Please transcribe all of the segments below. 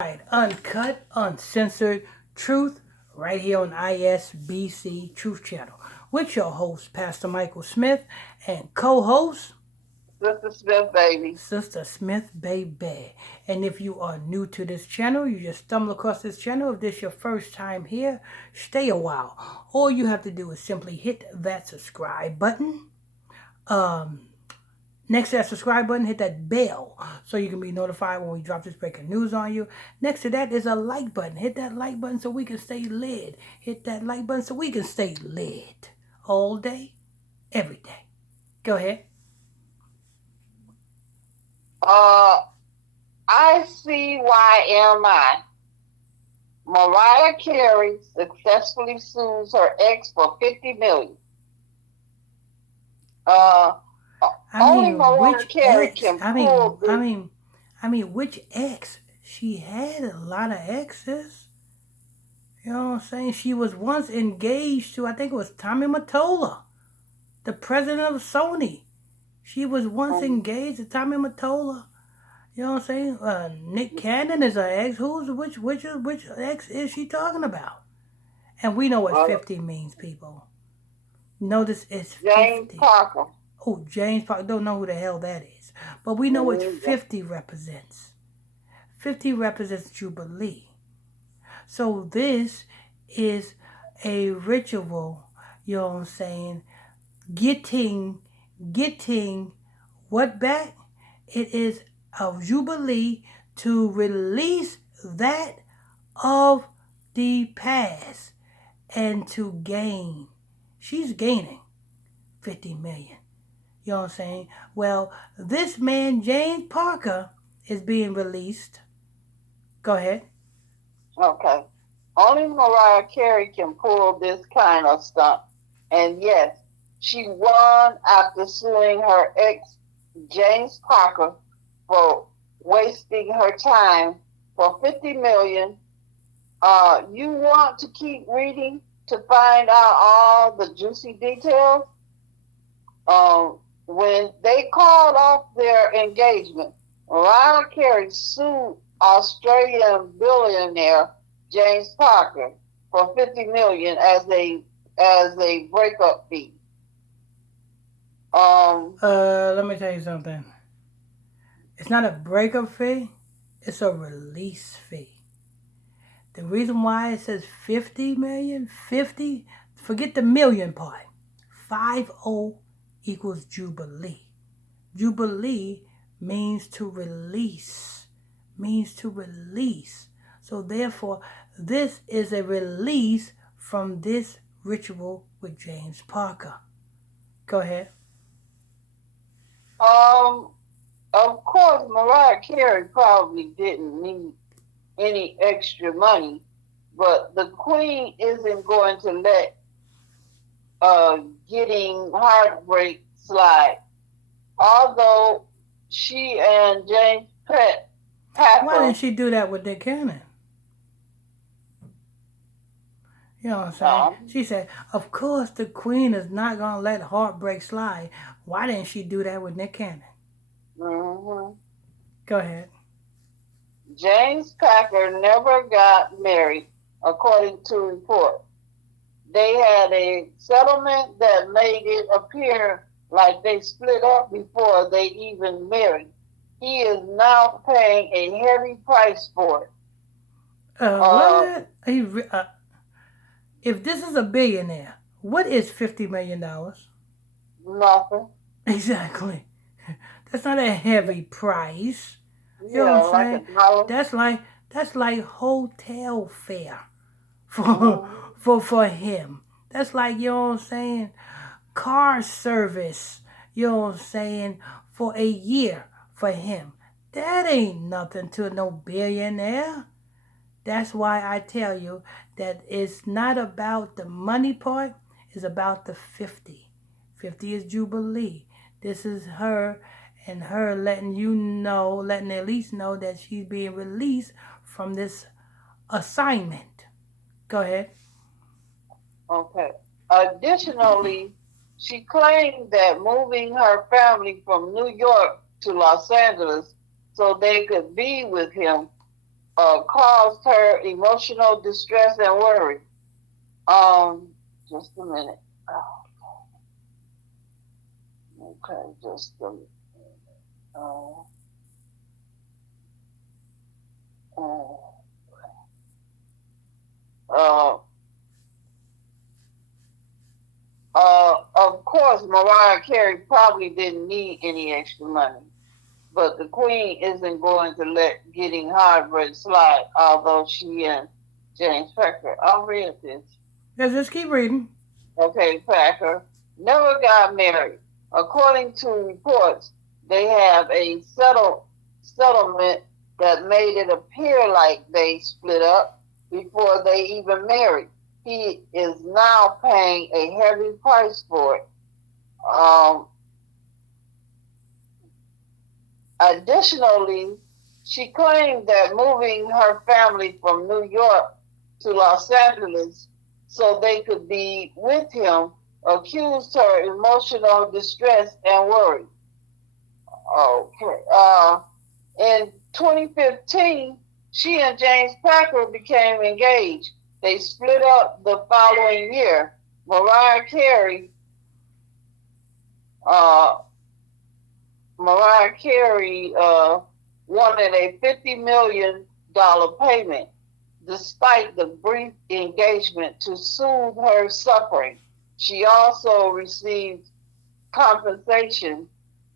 Right, uncut, uncensored truth right here on ISBC Truth Channel with your host, Pastor Michael Smith, and co host, Sister Smith, baby. Sister Smith Baby. And if you are new to this channel, you just stumble across this channel. If this is your first time here, stay a while. All you have to do is simply hit that subscribe button. Um, Next to that subscribe button, hit that bell so you can be notified when we drop this breaking news on you. Next to that is a like button. Hit that like button so we can stay lit. Hit that like button so we can stay lit all day, every day. Go ahead. Uh, ICYMI. Mariah Carey successfully sues her ex for 50 million. Uh, I only mean, Mariah which Carey ex? can pull this. Which ex? She had a lot of exes. You know what I'm saying? She was once engaged to, I think it was Tommy Mottola, the president of Sony. She was once Um, engaged to Tommy Mottola. You know what I'm saying? Nick Cannon is her ex. Which ex is she talking about? And we know what uh, 50 means, people. Notice it's James 50. Parker. Oh, James Park, don't know who the hell that is. But we know what Mhm. 50 represents. 50 represents Jubilee. So this is a ritual, you know what I'm saying? Getting, getting what back? It is a Jubilee to release that of the past and to gain. She's gaining 50 million. You know what I'm saying? Well, this man, James Parker, is being released. Go ahead. Okay. Only Mariah Carey can pull this kind of stunt. And yes, she won after suing her ex, James Parker, for wasting her time for 50 million. You want to keep reading to find out all the juicy details? When they called off their engagement, Mariah Carey sued Australian billionaire James Parker for 50 million as a breakup fee. Um, Let me tell you something. It's not a breakup fee, it's a release fee. The reason why it says 50 million, 50, forget the million part. 50 equals Jubilee. Jubilee means to release, means to release. So therefore, this is a release from this ritual with James Parker. Go ahead. um, of course, Mariah Carey probably didn't need any extra money, but the Queen isn't going to let uh, getting heartbreak slide. Although she and James Why Packer, didn't she do that with Nick Cannon? You know what I'm saying? um, She said, of course the queen is not going to let heartbreak slide. Why didn't she do that with Nick Cannon? mhm. Go ahead. James Packer never got married, according to reports. They had a settlement that made it appear like they split up before they even married. He is now paying a heavy price for it. Uh, What? If this is a billionaire, what is $50 million? Nothing. Exactly. That's not a heavy price. You know what I'm Yeah, like a saying? dollar. That's like that's like hotel fare for Mm-hmm. for him. That's like, you know what I'm saying, car service, you know what I'm saying, for a year for him. That ain't nothing to no billionaire. That's why I tell you that it's not about the money part, it's about the 50. 50 is Jubilee. This is her and her letting you know, letting at least know that she's being released from this assignment. Go ahead. Okay. Additionally, she claimed that moving her family from New York to Los Angeles so they could be with him caused her emotional distress and worry. Just a minute. Okay, just a minute. Uh, uh, uh, of course, Mariah Carey probably didn't need any extra money, but the Queen isn't going to let getting hard slide, although she and James Packer. I'll read this. Let's just keep reading. Okay, Packer never got married. According to reports, they have a settlement that made it appear like they split up before they even married. He is now paying a heavy price for it. Um, Additionally, she claimed that moving her family from New York to Los Angeles so they could be with him accused her emotional distress and worry. Okay. In 2015, she and James Packer became engaged. They split up the following year. Mariah Carey, uh, Mariah Carey wanted a $50 million payment, despite the brief engagement, to soothe her suffering. She also received compensation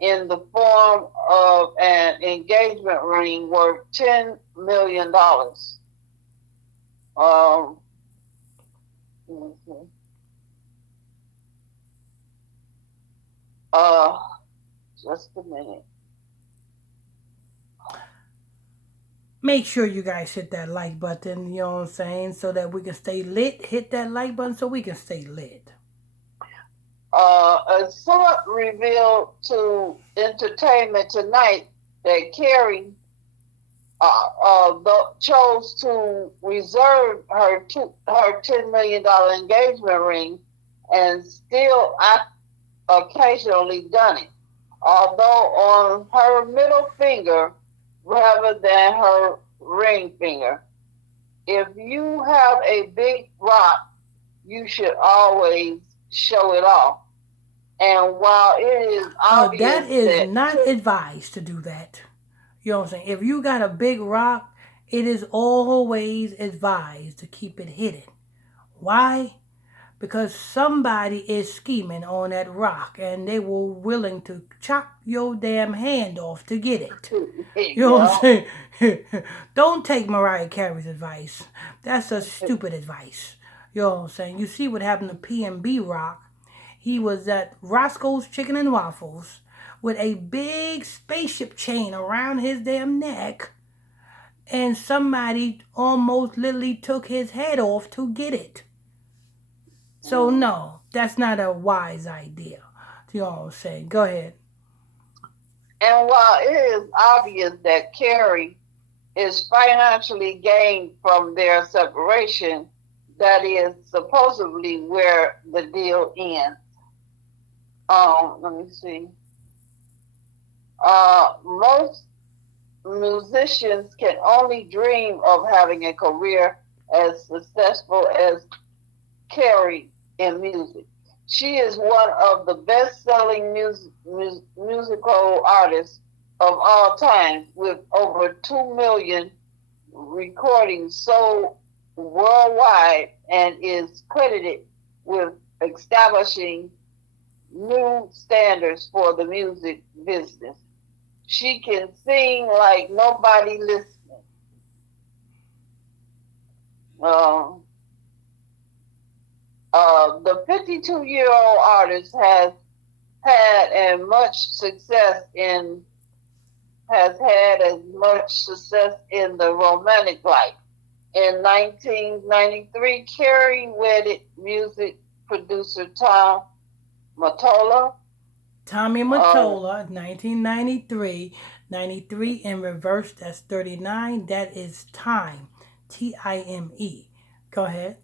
in the form of an engagement ring worth $10 million. Um, uh, just a minute. Make sure you guys hit that like button, you know what I'm saying, so that we can stay lit. Hit that like button so we can stay lit. A source revealed to Entertainment Tonight that Carey chose to reserve her $10 million engagement ring and still occasionally done it, although on her middle finger rather than her ring finger. If you have a big rock, you should always show it off. And while it is obvious That is that not advised to do that. You know what I'm saying? If you got a big rock, it is always advised to keep it hidden. Why? Because somebody is scheming on that rock and they were willing to chop your damn hand off to get it. You know what I'm saying? Don't take Mariah Carey's advice. That's a stupid advice. You know what I'm saying? You see what happened to PNB Rock. He was at Roscoe's Chicken and Waffles with a big spaceship chain around his damn neck, and somebody almost literally took his head off to get it. So no, that's not a wise idea. You know what I'm saying? Go ahead. And while it is obvious that Carey is financially gained from their separation, that is supposedly where the deal ends. Let me see. Most musicians can only dream of having a career as successful as Carey in music. She is one of the best-selling musical artists of all time, with over 2 million recordings sold worldwide, and is credited with establishing new standards for the music business. She can sing like nobody listening. Um, the 52-year-old artist had as much success in has had as much success in the romantic life. In 1993, Carey wedded music producer Mottola. Tommy Mottola, 1993. 93 in reverse, that's 39. That is time. Time. Go ahead.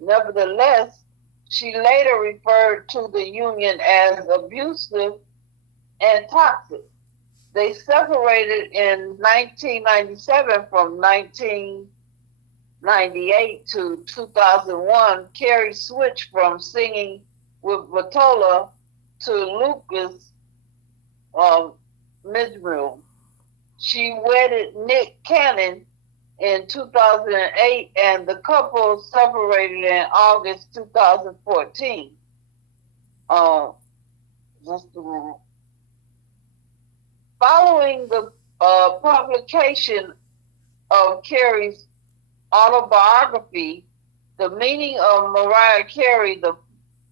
Nevertheless, she later referred to the union as abusive and toxic. They separated in 1997 from 1998 to 2001. Carey switched from singing with Vitola to Lucas Midroom. She wedded Nick Cannon in 2008, and the couple separated in August 2014. Just a minute. Following the publication of Carey's autobiography, The Meaning of Mariah Carey,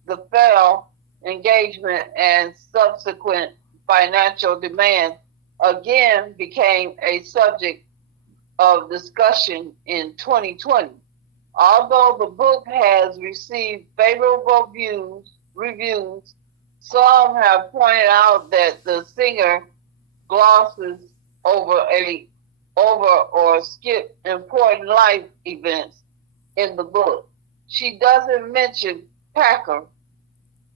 the failed engagement and subsequent financial demands again became a subject of discussion in 2020. Although the book has received favorable reviews, some have pointed out that the singer glosses over or skip important life events in the book. She doesn't mention Packer,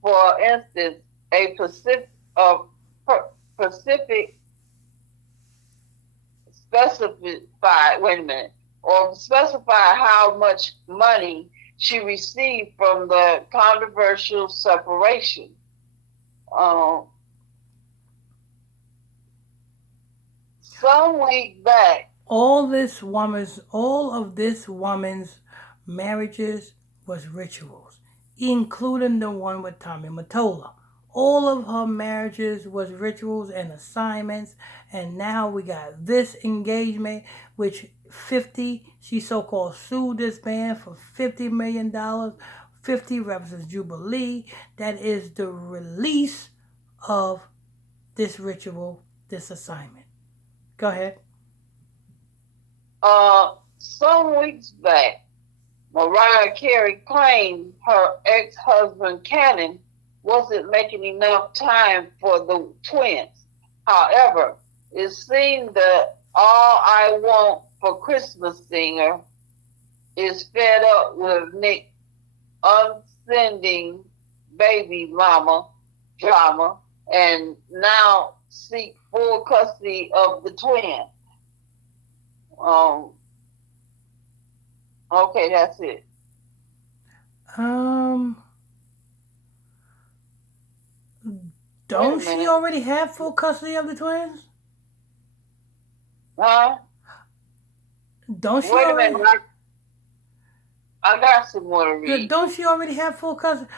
for instance, a Pacific specify how much money she received from the controversial separation. Some week back, all of this woman's marriages was rituals, including the one with Tommy Mottola. All of her marriages was rituals and assignments, and now we got this engagement, which 50, she so-called sued this man for $50 million. 50 represents Jubilee. That is the release of this ritual, this assignment. Go ahead. Some weeks back, Mariah Carey claimed her ex-husband Cannon wasn't making enough time for the twins. However, it seemed that All I Want for Christmas singer is fed up with Nick's unsending baby mama drama and now seek full custody of the twins. Okay, that's it. Don't she already have full custody of the twins? Huh? Don't she Wait a already? minute. I got some more to read. Don't she already have full custody?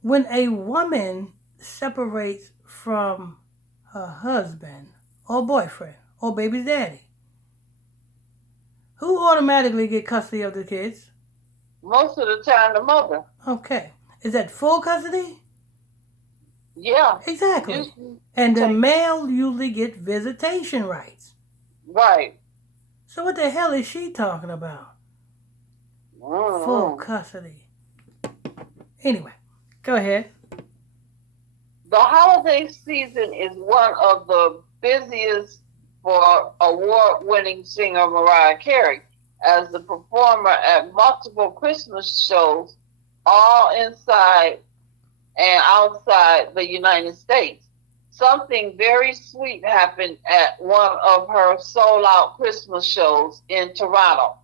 When a woman separates from her husband or boyfriend or baby's daddy, who automatically get custody of the kids? Most of the time, the mother. Okay. Is that full custody? Yeah. Exactly. And the male usually get visitation rights. Right. So what the hell is she talking about? Full custody. Anyway, go ahead. The holiday season is one of the busiest for award-winning singer Mariah Carey, as the performer at multiple Christmas shows, all inside and outside the United States. Something very sweet happened at one of her sold-out Christmas shows in Toronto.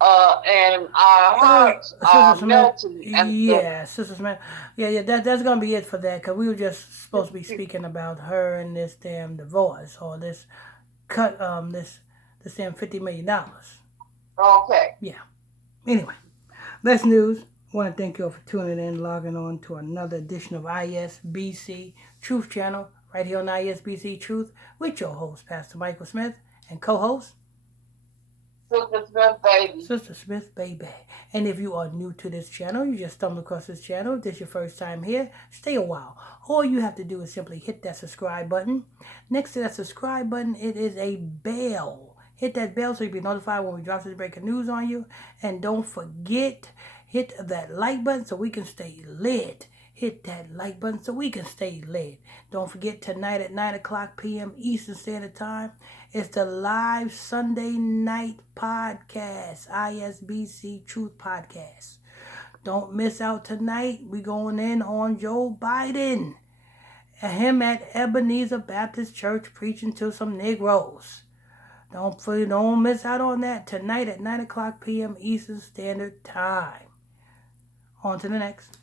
And our hearts are melting. Sister Smith. Yeah, that's gonna be it for that, because we were just supposed to be speaking about her and this damn divorce, or this cut, this damn $50 million. Okay. Yeah. Anyway, that's news. I want to thank you all for tuning in, logging on to another edition of ISBC Truth Channel, right here on ISBC Truth, with your host, Pastor Michael Smith, and co-host, Sister Smith, baby. Sister Smith, baby. And if you are new to this channel, you just stumbled across this channel, if this is your first time here, stay a while. All you have to do is simply hit that subscribe button. Next to that subscribe button, it is a bell. Hit that bell so you'll be notified when we drop this breaking news on you. And don't forget, hit that like button so we can stay lit. Hit that like button so we can stay lit. Don't forget, tonight at 9 o'clock p.m. Eastern Standard Time, it's the live Sunday night podcast, ISBC Truth Podcast. Don't miss out tonight. We going in on Joe Biden. him at Ebenezer Baptist Church preaching to some Negroes. Don't miss out on that tonight at 9 o'clock p.m. Eastern Standard Time. On to the next.